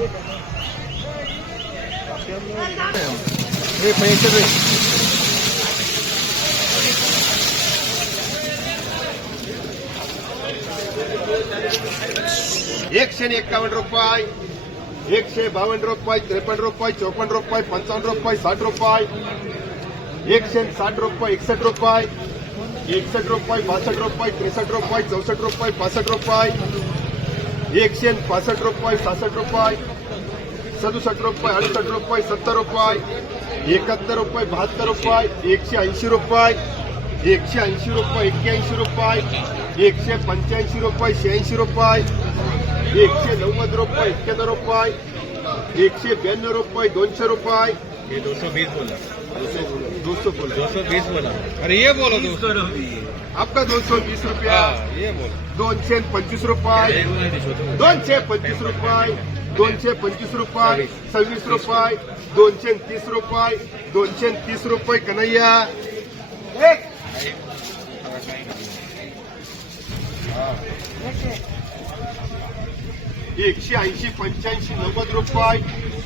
₹151, ₹152, ₹53, ₹54, ₹55, ₹60, ₹160, ₹61, ₹61, ₹62, ₹62, ₹63, ₹64, ₹65, ₹165, ₹66, ₹67, ₹68, ₹70, ₹71, ₹72, ₹180, ₹180, ₹81, ₹185, ₹86, ₹190, ₹91, ₹192, ₹200, ये 220 बोला, 200 बोला, 220 बोला। अरे ये बोलो 200 आपका ₹220, ये बोलो 225 रुपये, ₹225, ₹225, ₹26, ₹230, कन्हैया 180, 85, 90 रुपये,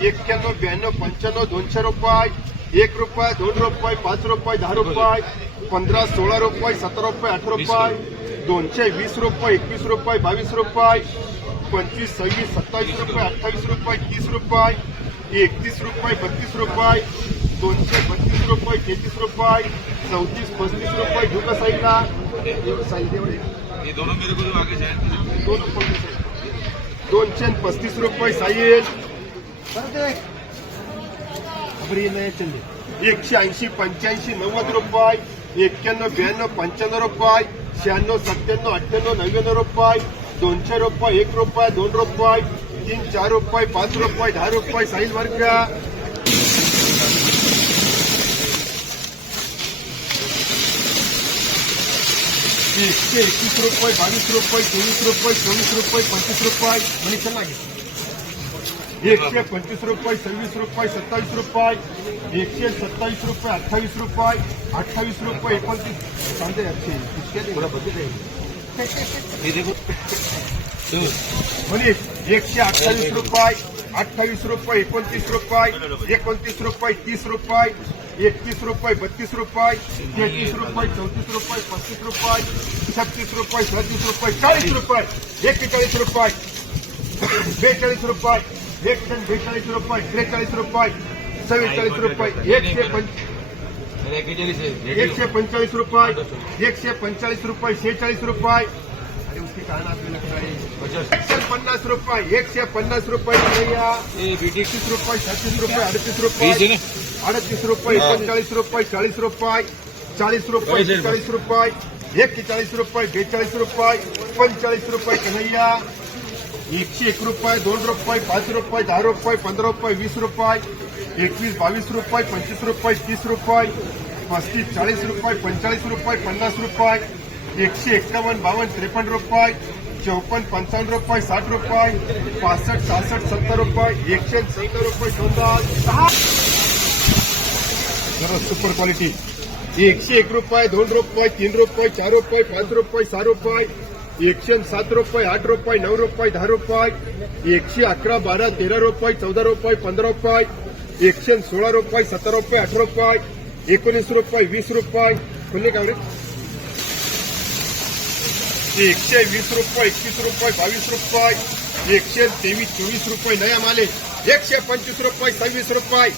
91, 92, 95, ₹200, ₹1, ₹2, ₹5, ₹10, ₹15, ₹16, ₹17, ₹18, ₹220, ₹21, ₹22, ₹25, 26, 27, ₹28, ₹30, ₹31, ₹32, ₹232, ₹33, ₹34, ₹35 घेऊ का साईडला? ये दोनों मेरे को जो आगे जाए ₹235 साईल 180, 85, 90 रुपये, 91, 92, 95 रुपये, 96, 97, 98, 99 रुपये, ₹200, ₹1, ₹2 रुपये, 3, 4 रुपये, 5 रुपये, 10 रुपये साईल वर्ग 121 रुपये, 22 रुपये, 23 रुपये, 24 रुपये, 25 रुपये म्हणजे चला 125 रुपये, 26 रुपये, 27 रुपये, 127 रुपये, 28 रुपये, 28 रुपये, 29 सांगते म्हणजे 128 रुपये, 28 रुपये, 29 रुपये, 29 रुपये, 30 रुपये, 31 रुपये, 32 रुपये, 33 रुपये, 34 रुपये, 35 रुपये, 36 रुपये, 37 रुपये, 40 रुपये, 41 रुपये, 42 रुपये, 142 रुपये, 43 रुपये, 47 रुपये, 145 रुपये, 145 रुपये, 46 रुपये, अरे उसकी कारण आपल्याला काय 150 रुपये, 150 रुपये, 31 रुपये, 37 रुपये, 38 रुपये, 38 रुपये, 39 रुपये, 40 रुपये, 40 रुपये, 40 रुपये, 41 रुपये, 42 रुपये, 45 रुपये, कन्हैया 101 रुपये, 2 रुपये, 5 रुपये, 10 रुपये, 15 रुपये, 20 रुपये, 21, 22 रुपये, 25 रुपये, 30 रुपये, 35, 40 रुपये, 45 रुपये, 50 रुपये, 151, 52, 53 रुपये, 54, 55 रुपये, 60 रुपये, 65, 66, 70 रुपये, 170 रुपये, 10 सुपर क्वालिटी 101 रुपये, 2 रुपये, 3 रुपये, 4 रुपये, 5 रुपये, 6 रुपये, 107 रुपये, 8 रुपये, 9 रुपये, 10 रुपये, 111, 12, 13 रुपये, 14 रुपये, 15 रुपये, 116 रुपये, 17 रुपये, 18 रुपये, 19 रुपये, 20 रुपये, खुले का 120 रुपये, 21 रुपये, 22 रुपये, 123, 24 रुपये, नया माले 125 रुपये, 26 रुपये,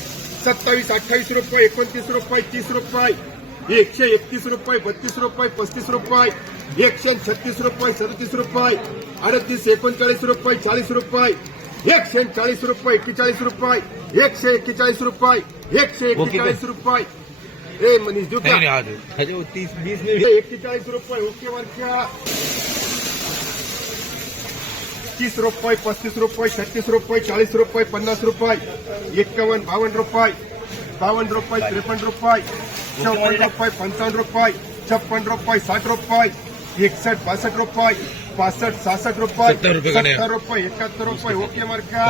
27, 28 रुपये, 29 रुपये, 30 रुपये, 131 रुपये, 32 रुपये, 35 रुपये, 136 रुपये, 37 रुपये, 38, 39 रुपये, 40 रुपये, 140 रुपये, 41 रुपये, 141 रुपये, 141 रुपये, ए मनीष जो क्या 30, 20 में 41 रुपये, ओके वर्षा 30 रुपये, 35 रुपये, 36 रुपये, 40 रुपये, 50 रुपये, 51, 52 रुपये, 52 रुपये, 53 रुपये, 54 रुपये, 55 रुपये, 56 रुपये, 60 रुपये, 61, 62 रुपये, 65, 66 रुपये, 70 रुपये, 71 रुपये, ओके मार्का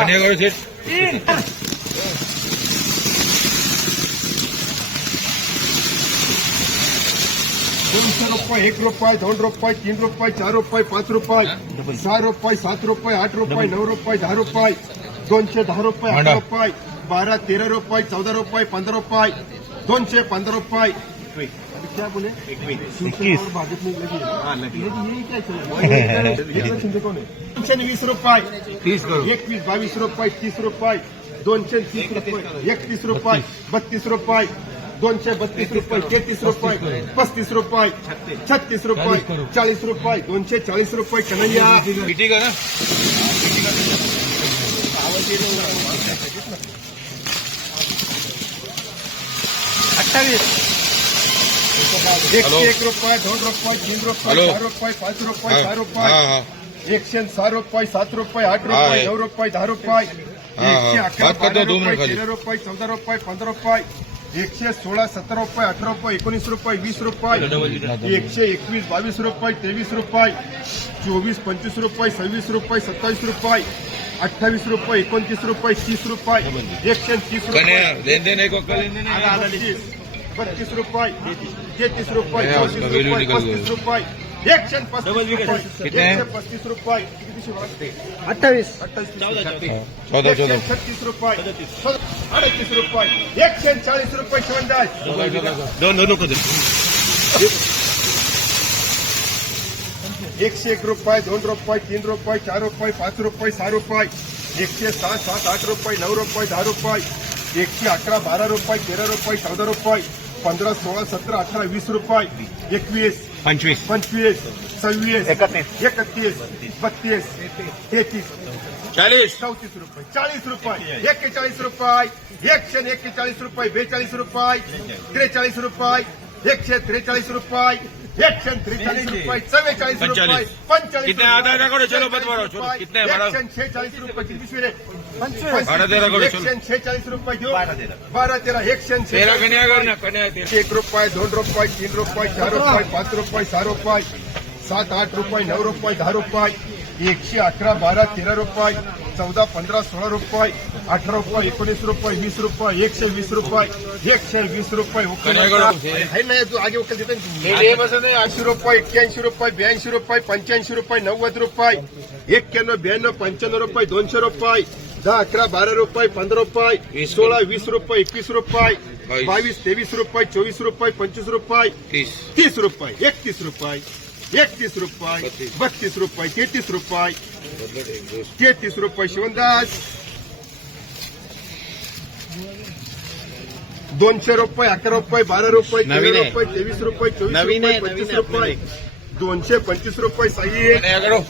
200 रुपये, 1 रुपये, 2 रुपये, 3 रुपये, 4 रुपये, 5 रुपये, 6 रुपये, 7 रुपये, 8 रुपये, 9 रुपये, 10 रुपये, 210 रुपये, 11 रुपये, 12, 13 रुपये, 14 रुपये, 15 रुपये, 215 रुपये. अभी क्या बोले? 21. भाजप में लगी है. ये क्या चल 220 रुपये, 30 करो. 21, 22 रुपये, 30 रुपये, 230 रुपये, 31 रुपये, 32 रुपये, 232 रुपये, 33 रुपये, 35 रुपये, 36 रुपये, 40 रुपये, 240 रुपये. कन्हैया बीटी का ना 101 रुपये, 2 रुपये, 3 रुपये, 4 रुपये, 5 रुपये, 6 रुपये, 106 रुपये, 7 रुपये, 8 रुपये, 9 रुपये, 10 रुपये, 111, 12 रुपये, 13 रुपये, 14 रुपये, 15 रुपये, 116, 17 रुपये, 18 रुपये, 19 रुपये, 20 रुपये, 121, 22 रुपये, 23 रुपये, 24, 25 रुपये, 26 रुपये, 27 रुपये, 28 रुपये, 29 रुपये, 30 रुपये, 130 रुपये, लेन देन एक लेन देन 32 रुपये, 33 रुपये, 34 रुपये, 35 रुपये, 135 रुपये, 28, 36 रुपये, 38 रुपये, 140 रुपये. शिवनदास दोन 101 रुपये, 2 रुपये, 3 रुपये, 4 रुपये, 5 रुपये, 6 रुपये, 107, 7, 8 रुपये, 9 रुपये, 10 रुपये, 111, 12 रुपये, 13 रुपये, 14 रुपये, 15, 16, 17, 18, 20 रुपये, 21, 25 25, 26, 31, 32, 33, 40 34 रुपये, 40 रुपये, 41 रुपये, 141 रुपये, 42 रुपये, 43 रुपये, 143 रुपये, 143 रुपये, 44 रुपये, 45 कितने आधा करो चलो बत मारो चलो कितने बड़ा 146 रुपये. किती पिशवी रे? 12-13 करो चलो 146 रुपये देऊ. 12-13, 146. तेरा कन्या कर ना कन्या 1 रुपये, 2 रुपये, 3 रुपये, 4 रुपये, 5 रुपये, 6 रुपये, 7, 8 रुपये, 9 रुपये, 10 रुपये, 111, 12, 13 रुपये, 14, 15, 16 रुपये, 18 रुपये, 19 रुपये, 20 रुपये, 120 रुपये, 120 रुपये. आहे ना तू आगे उकल देतो 80 रुपये, 81 रुपये, 82 रुपये, 85 रुपये, 90 रुपये, 91, 92, 95 रुपये, 200 रुपये, 10, 11, 12 रुपये, 15 रुपये, 16, 20 रुपये, 21 रुपये, 22, 23 रुपये, 24 रुपये, 25 रुपये, 30 रुपये, 31 रुपये, 31 रुपये, 32 रुपये, 33 रुपये, 33 रुपये. शिवनदास 200 रुपये, 11 रुपये, 12 रुपये, 13 रुपये, 23 रुपये, 24 रुपये, 25 रुपये, 225 रुपये. सही कन्या करो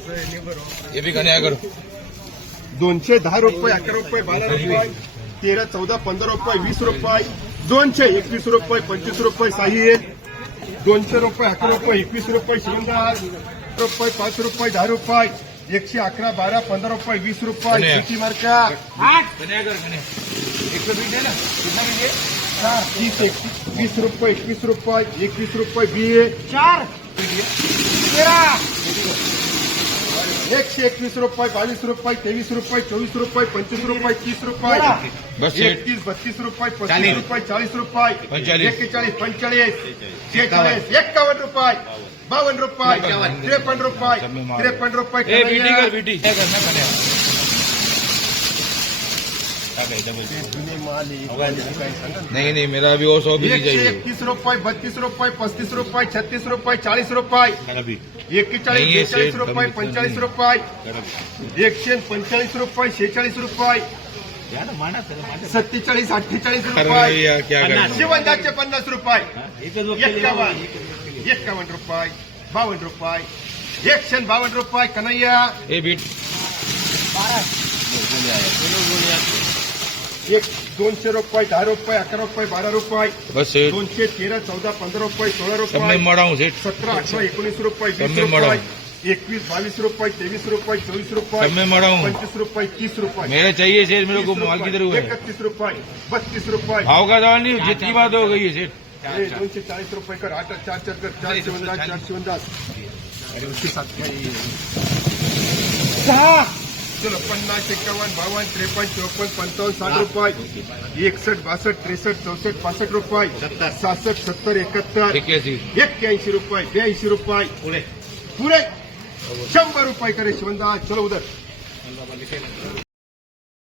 ये भी कन्या करो 210 रुपये, 11 रुपये, 12 रुपये, 13, 14, 15 रुपये, 20 रुपये, 221 रुपये, 25 रुपये. सही आहे 200 रुपये, 11 रुपये, 21 रुपये. शिवनदास रुपये, 5 रुपये, 10 रुपये, 111, 12, 15 रुपये, 20 रुपये. किती मार्का कन्या कर कन्या 120 है ना कितना लीजिए 30, 20 रुपये, 21 रुपये, 21 रुपये, BA 4, 121 रुपये, 22 रुपये, 23 रुपये, 24 रुपये, 25 रुपये, 30 रुपये, बस 31, 32 रुपये, 35 रुपये, 40 रुपये, 41, 45, 46, 51 रुपये, 52 रुपये, 53 रुपये, 53 रुपये. ए बीटी कर बीटी क्या करना कन्या नहीं नहीं मेरा अभी और 100 बीटी चाहिए 131 रुपये, 32 रुपये, 35 रुपये, 36 रुपये, 40 रुपये, 41, 42 रुपये, 45 रुपये, 145 रुपये, 46 रुपये, 47, 48 रुपये. क्या करना शिवनदासचे 50 रुपये, 51 रुपये, 52 रुपये, 152 रुपये. कन्हैया ए बीट 200 रुपये, 10 रुपये, 11 रुपये, 12 रुपये, बस 213, 14, 15 रुपये, 16 सब रुपये, में मड़ा हूँ सेठ 17, 18, 19 रुपये, 20 सब में मड़ा रुपये, 21, 22 रुपये, 23 रुपये, 24 रुपये, सब में मड़ा हूँ 25 रुपये, 30 रुपये, मेरे चाहिए सेठ मेरे को माल किधर हुआ है 31 रुपये, 32 रुपये. भाव का दावा नहीं जितनी बात हो गई है सेठ 240 रुपये कर 8, 4, 4 कर 4 शिवनदास, 4 शिवनदास. अरे उसके साथ क्या ये? चलो 50, 51, 52, 53, 54, 55, 60 रुपये, 61, 62, 63, 64, 65 रुपये, 67, 70, 71, 81 रुपये, 82 रुपये पुरे 100 रुपये करे. शिवनदास चलो उधर